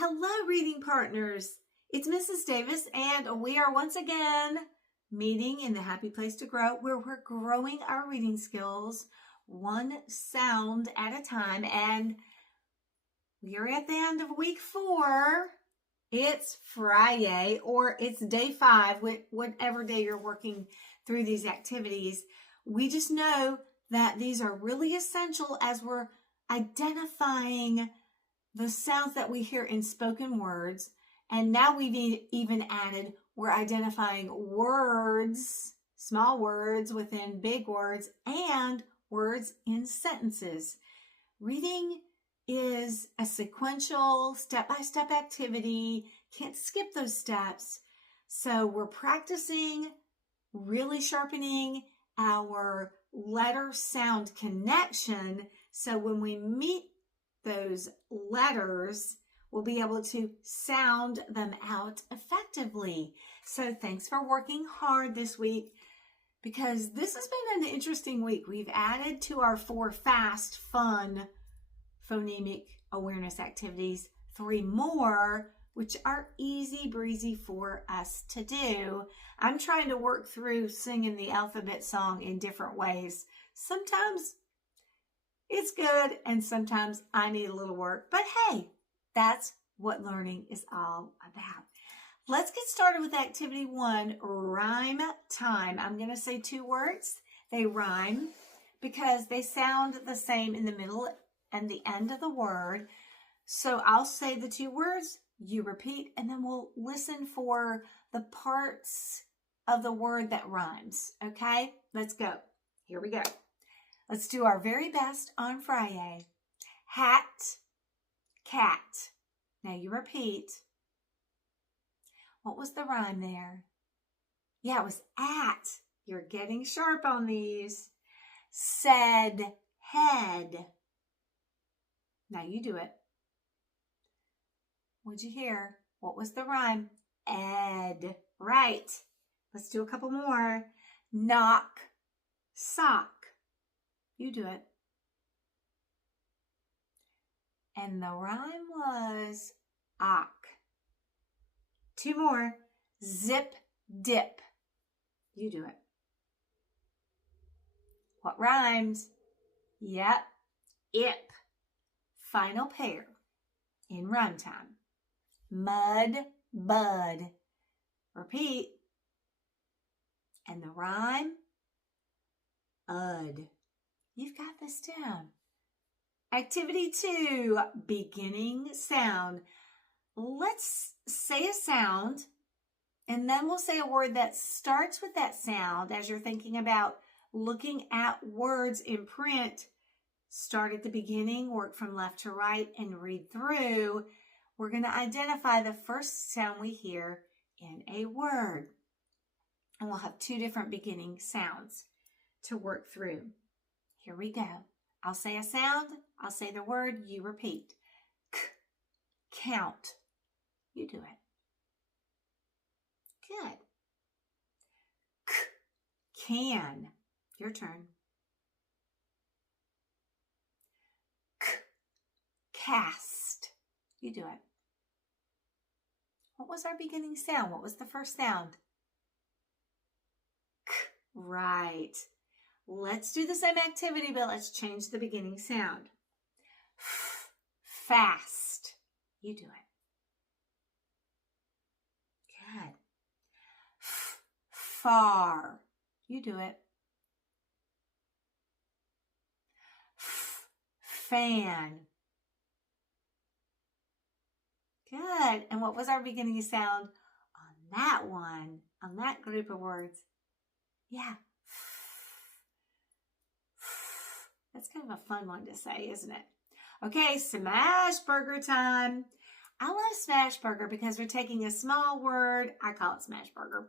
Hello, reading partners. It's Mrs. Davis, and we are once again meeting in the Happy Place to Grow, where we're growing our reading skills one sound at a time. And we are at the end of week 4. It's Friday, or it's day 5, whatever day you're working through these activities. We just know that these are really essential as we're identifying the sounds that we hear in spoken words. And now we've even added, we're identifying words, small words within big words, and words in sentences. Reading is a sequential, step-by-step activity. Can't skip those steps. So we're practicing really sharpening our letter sound connection. So when we meet those letters, we'll be able to sound them out effectively. So thanks for working hard this week, because this has been an interesting week. We've added to our 4 fast, fun phonemic awareness activities 3 more, which are easy breezy for us to do. I'm trying to work through singing the alphabet song in different ways. Sometimes it's good, and sometimes I need a little work. But hey, that's what learning is all about. Let's get started with activity 1, rhyme time. I'm going to say 2 words. They rhyme because they sound the same in the middle and the end of the word. So I'll say the 2 words, you repeat, and then we'll listen for the parts of the word that rhymes. Okay, let's go. Here we go. Let's do our very best on Friday. Hat, cat. Now you repeat. What was the rhyme there? Yeah, it was at. You're getting sharp on these. Said, head. Now you do it. What'd you hear? What was the rhyme? Ed. Right. Let's do a couple more. Knock, sock. You do it. And the rhyme was ock. 2 more. Zip, dip. You do it. What rhymes? Yep. Ip. Final pair in rhyme time. Mud, bud. Repeat. And the rhyme? Ud. You've got this down. Activity 2, beginning sound. Let's say a sound, and then we'll say a word that starts with that sound. As you're thinking about looking at words in print, start at the beginning, work from left to right, and read through. We're going to identify the first sound we hear in a word. And we'll have 2 different beginning sounds to work through. Here we go. I'll say a sound. I'll say the word. You repeat. K, count. You do it. Good. K, can. Your turn. K, cast. You do it. What was our beginning sound? What was the first sound? K, right. Let's do the same activity, but let's change the beginning sound. Fast. You do it. Good. Far. You do it. Fan. Good. And what was our beginning sound on that one, on that group of words? Yeah. That's kind of a fun one to say, isn't it? Okay, smash burger time. I love smash burger because we're taking a small word. I call it smash burger.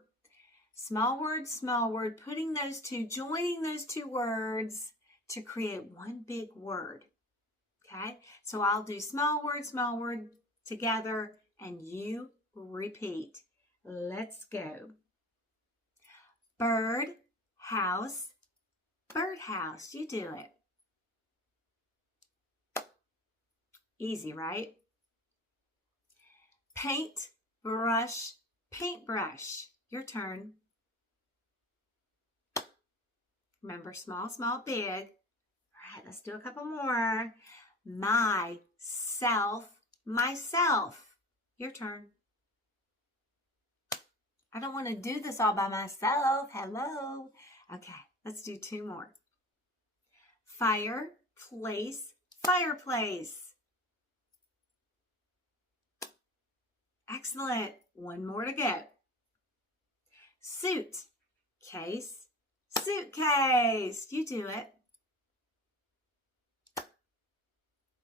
Small word, putting those 2, joining those 2 words to create one big word. Okay, so I'll do small word together, and you repeat. Let's go. Bird, house, birdhouse. You do it. Easy, right? Paint, brush, paintbrush. Your turn. Remember, small, small, big. All right, let's do a couple more. Myself, myself. Your turn. I don't want to do this all by myself. Hello. Okay, let's do two more. Fireplace, fireplace. Excellent. One more to go. Suit, case, suitcase. You do it.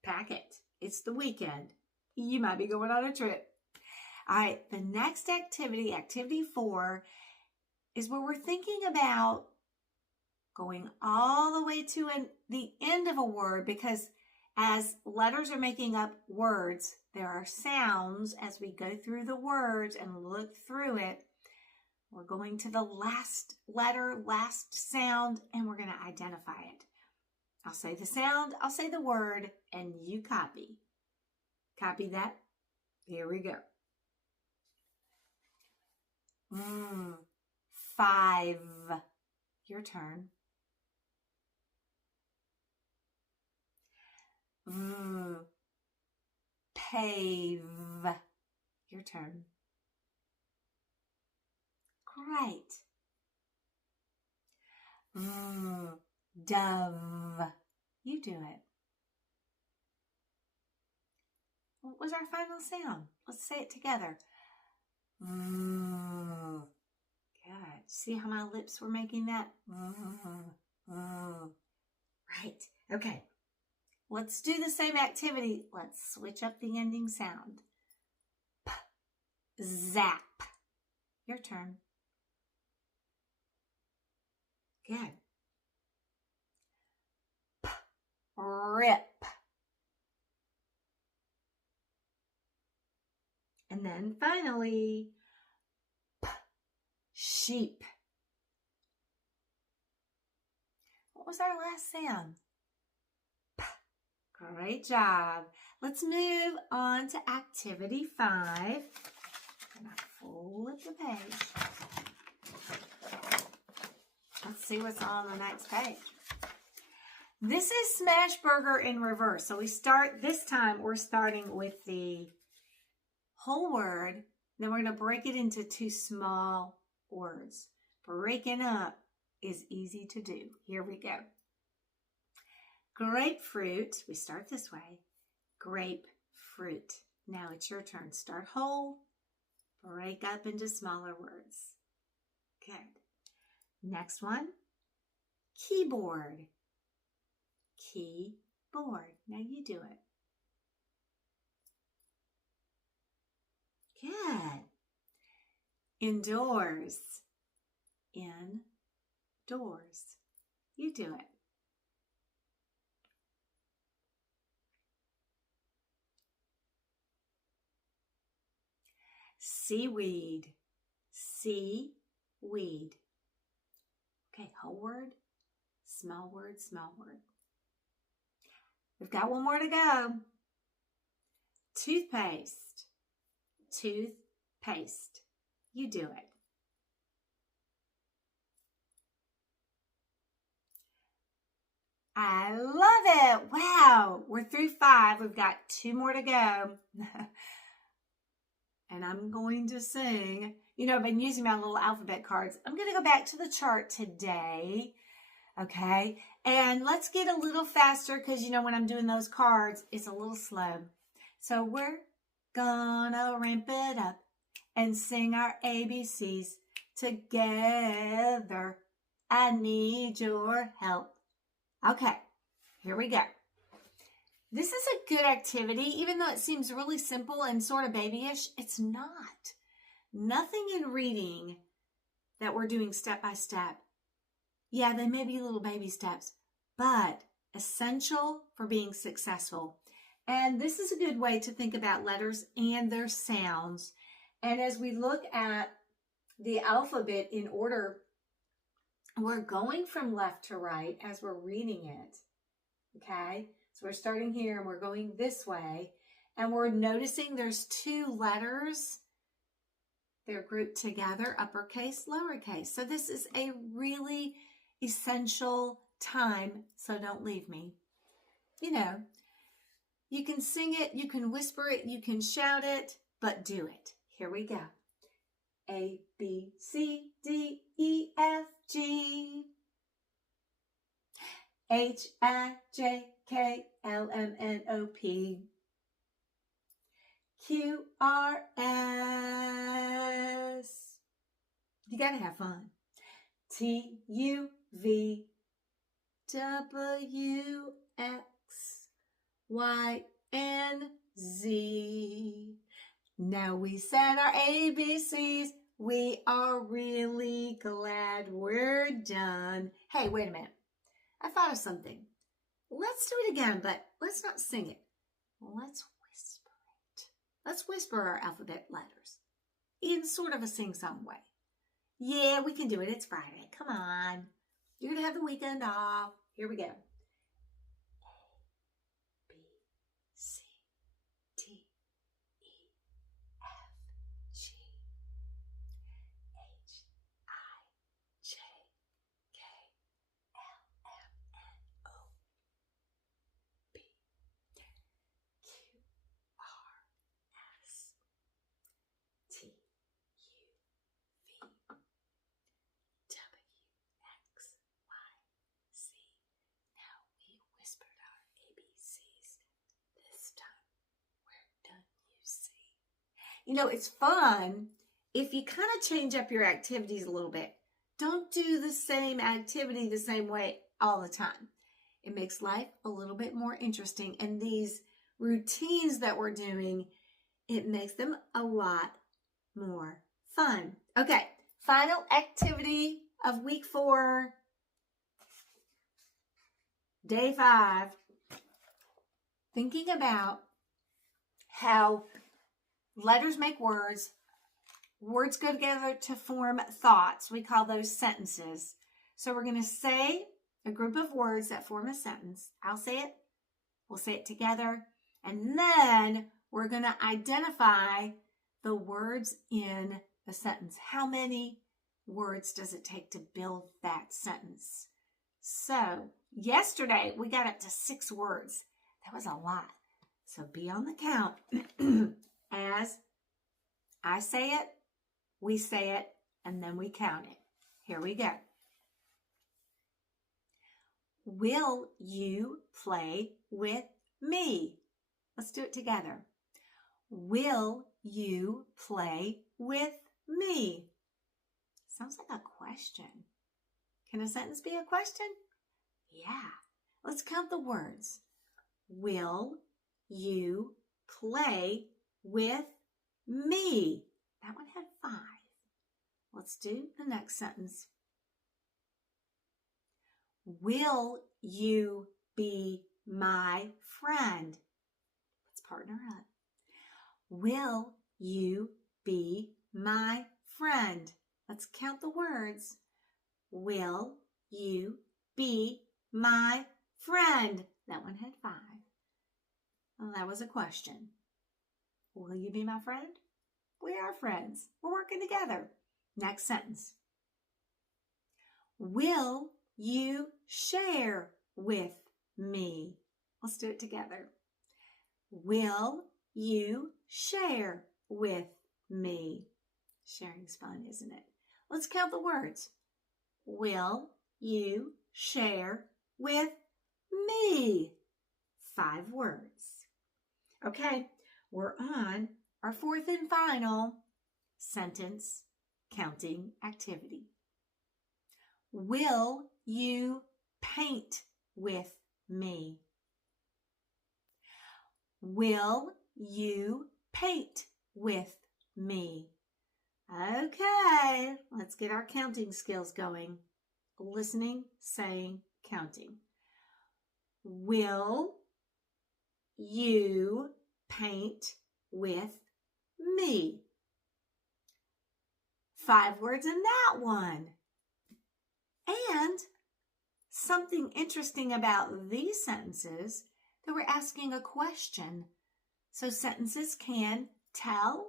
Packet. It's the weekend. You might be going on a trip. All right, the next activity, activity 4, is where we're thinking about going all the way to the end of a word, because as letters are making up words, there are sounds as we go through the words and look through it. We're going to the last letter, last sound, and we're going to identify it. I'll say the sound, I'll say the word, and you copy. Copy that? Here we go. 5. Your turn. Pave. Your turn. Great. Dove. You do it. What was our final sound? Let's say it together. Good. See how my lips were making that? Right. Okay. Let's do the same activity. Let's switch up the ending sound. P. Zap. Your turn. Good. P. Rip. And then finally, P. Sheep. What was our last sound? P. Great job. Let's move on to activity 5. And I flip the page. Let's see what's on the next page. This is Smash Burger in reverse. So we start, this time we're starting with the whole word. Then we're going to break it into 2 small words. Breaking up is easy to do. Here we go. Grapefruit. We start this way. Grapefruit. Now it's your turn. Start whole. Break up into smaller words. Good. Next one. Keyboard. Keyboard. Now you do it. Good. Indoors. Indoors. You do it. Seaweed. Seaweed. Okay, whole word, small word, small word. We've got one more to go. Toothpaste. Toothpaste. You do it. I love it. Wow. We're through 5. We've got 2 more to go. And I'm going to sing. You know, I've been using my little alphabet cards. I'm going to go back to the chart today. Okay. And let's get a little faster because, you know, when I'm doing those cards, it's a little slow. So we're gonna ramp it up and sing our ABCs together. I need your help. Okay, here we go. This is a good activity, even though it seems really simple and sort of babyish. It's not. Nothing in reading that we're doing step by step. Yeah, they may be little baby steps, but essential for being successful. And this is a good way to think about letters and their sounds. And as we look at the alphabet in order, we're going from left to right as we're reading it. Okay? So we're starting here and we're going this way. And we're noticing there's two letters. They're grouped together, uppercase, lowercase. So this is a really essential time, so don't leave me. You know, you can sing it, you can whisper it, you can shout it, but do it. Here we go. A, B, C, D, E, F, G, H, I, J, K, L, M, N, O, P, Q, R, S. You gotta have fun. T, U, V, W, X, Y, and Z. Now we said our ABCs. We are really glad we're done. Hey, wait a minute. I thought of something. Let's do it again, but let's not sing it. Let's whisper it. Let's whisper our alphabet letters in sort of a sing-song way. Yeah, we can do it. It's Friday. Come on. You're going to have the weekend off. Here we go. A, B, C, D, E, F, G, H, I, J, K, L, M, N, O, P, Q, R, S, T, U, V, W, X, Y, Z. Now we whispered our ABCs. This time we're done, you see. You know, it's fun if you kind of change up your activities a little bit. Don't do the same activity the same way all the time. It makes life a little bit more interesting. And these routines that we're doing, it makes them a lot more fun. Okay, final activity of week 4, day 5. Thinking about how letters make words. Words go together to form thoughts. We call those sentences. So we're going to say a group of words that form a sentence. I'll say it. We'll say it together. And then we're going to identify the words in the sentence. How many words does it take to build that sentence? So yesterday we got up to 6 words. That was a lot. So be on the count. As I say it, we say it, and then we count it. Here we go. Will you play with me? Let's do it together. Will you play with me? Sounds like a question. Can a sentence be a question? Yeah. Let's count the words. Will you play with me? That one had 5. Let's do the next sentence. Will you be my friend? Let's partner up. Will you be my friend? Let's count the words. Will you be my friend? That one had 5. Well, that was a question. Will you be my friend? We are friends. We're working together. Next sentence. Will you share with me? Let's do it together. Will you share with me? Sharing's fun, isn't it? Let's count the words. Will you share with me? 5 words. Okay, we're on our 4th and final sentence counting activity. Will you paint with me? Will you paint with me? Okay, let's get our counting skills going. Listening, saying, counting. Will you paint with me? 5 words in that one. And something interesting about these sentences, that we're asking a question. So sentences can tell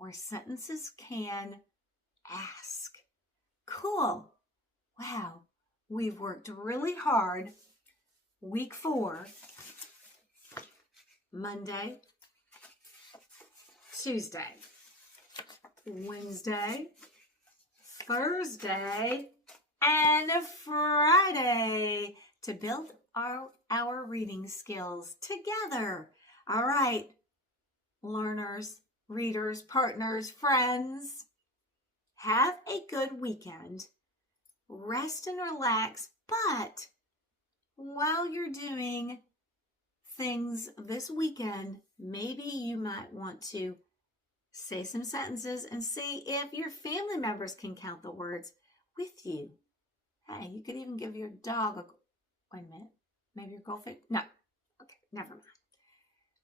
or sentences can ask. Cool. Wow. We've worked really hard. Week 4, Monday, Tuesday, Wednesday, Thursday, and Friday to build our reading skills together. All right, learners, readers, partners, friends, have a good weekend. Rest and relax, but while you're doing things this weekend, maybe you might want to say some sentences and see if your family members can count the words with you. Hey, you could even give your dog a... Wait a minute. Maybe your goldfish? No. Okay, never mind.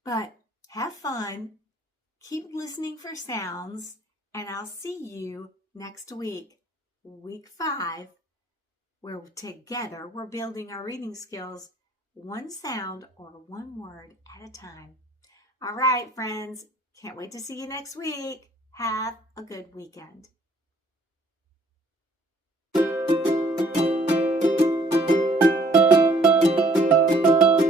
But have fun. Keep listening for sounds. And I'll see you next week, week 5, where together we're building our reading skills one sound or one word at a time. All right, friends. Can't wait to see you next week. Have a good weekend.